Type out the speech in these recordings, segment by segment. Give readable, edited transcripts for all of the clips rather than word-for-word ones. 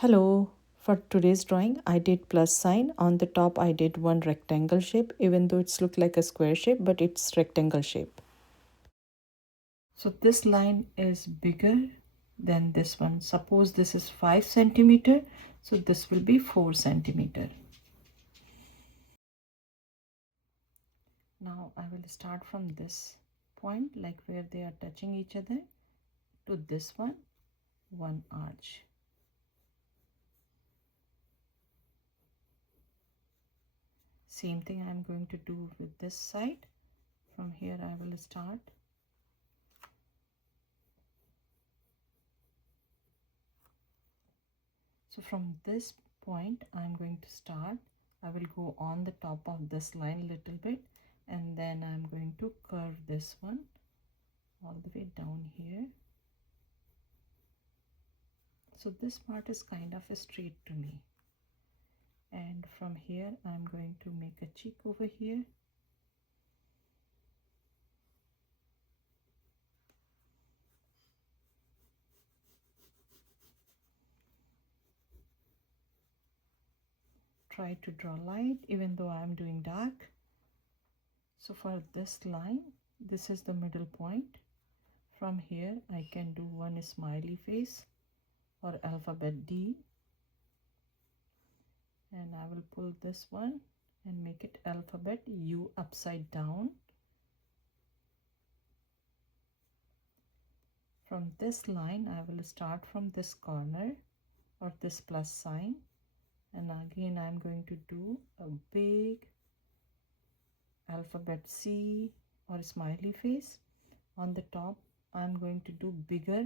Hello. For today's drawing, I did plus sign. On the top, I did one rectangle shape, even though it's looked like a square shape, but it's rectangle shape. So this line is bigger than this one. Suppose this is 5 centimeter, so this will be 4 centimeter. Now I will start from this point, like where they are touching each other, to this one arch. Same thing I am going to do with this side. From here I will start. So from this point I'm going to start. I will go on the top of this line a little bit, and then I'm going to curve this one all the way down here. So this part is kind of straight to me, and from here I'm going to make a cheek over here. Try to draw light even though I'm doing dark. So for this line, this is the middle point. From here I can do one smiley face or alphabet D, and I will pull this one and make it alphabet U upside down. From this line I will start from this corner or this plus sign, and again I'm going to do a big alphabet C or smiley face. On the top I'm going to do bigger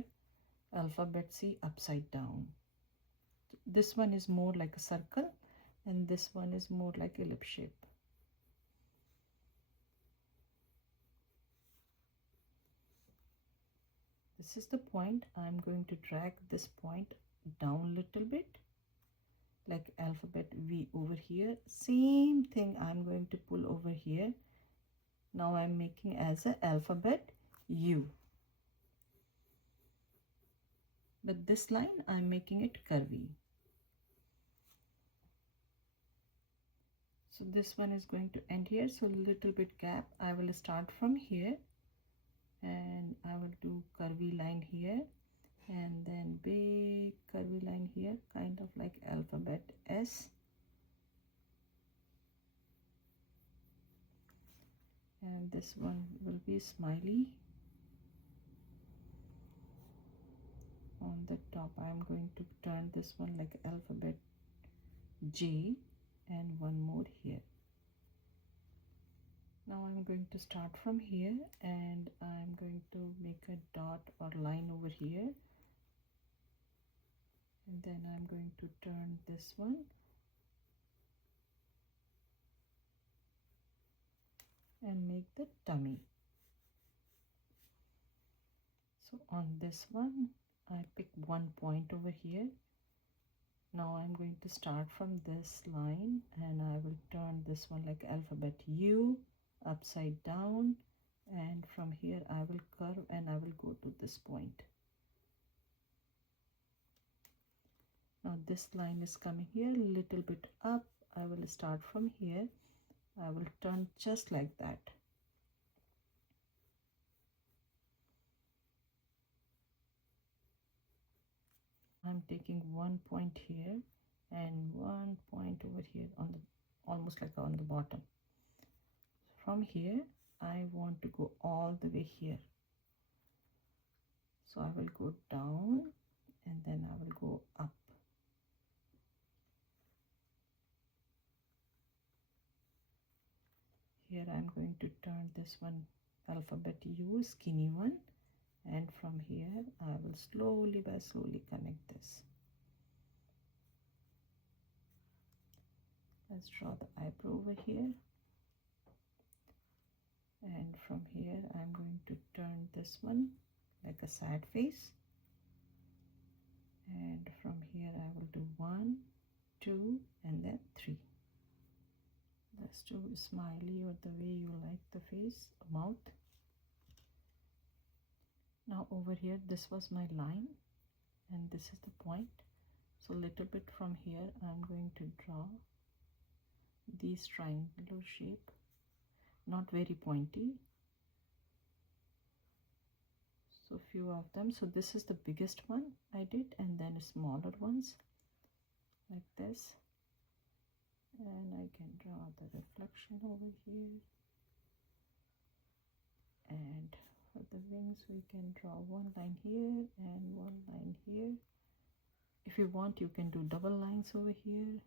alphabet C upside down. This one is more like a circle and this one is more like ellipse shape. This is the point. I'm going to drag this point down a little bit, like alphabet V over here. Same thing I'm going to pull over here. Now I'm making as a alphabet U, but this line I'm making it curvy. So this one is going to end here, so a little bit gap. I will start from here and I will do curvy line here, and then big curvy line here, kind of like alphabet S. And this one will be smiley. On the top I am going to turn this one like alphabet J, and one more here. Now I'm going to start from here and I'm going to make a dot or line over here, and then I'm going to turn this one and make the tummy. So on this one I pick one point over here. Now I'm going to start from this line and I will turn this one like alphabet U upside down, and from here I will curve and I will go to this point. Now this line is coming here a little bit up. I will start from here. I will turn just like that. I'm taking one point here and one point over here on the almost like on the bottom. From here I want to go all the way here, so I will go down and then I will go up. Here I'm going to turn this one alphabet U, skinny one, and from here I will slowly by slowly connect this. Let's draw the eyebrow over here, and from here I'm going to turn this one like a sad face, and from here I will do 1, 2, and then 3. Let's do a smiley or the way you like the face, mouth. Now over here this was my line and this is the point, So a little bit from here I'm going to draw these triangular shape, not very pointy, so few of them. So this is the biggest one I did, and then smaller ones like this, and I can draw the reflection over here. And for the wings we can draw one line here and one line here. If you want, you can do double lines over here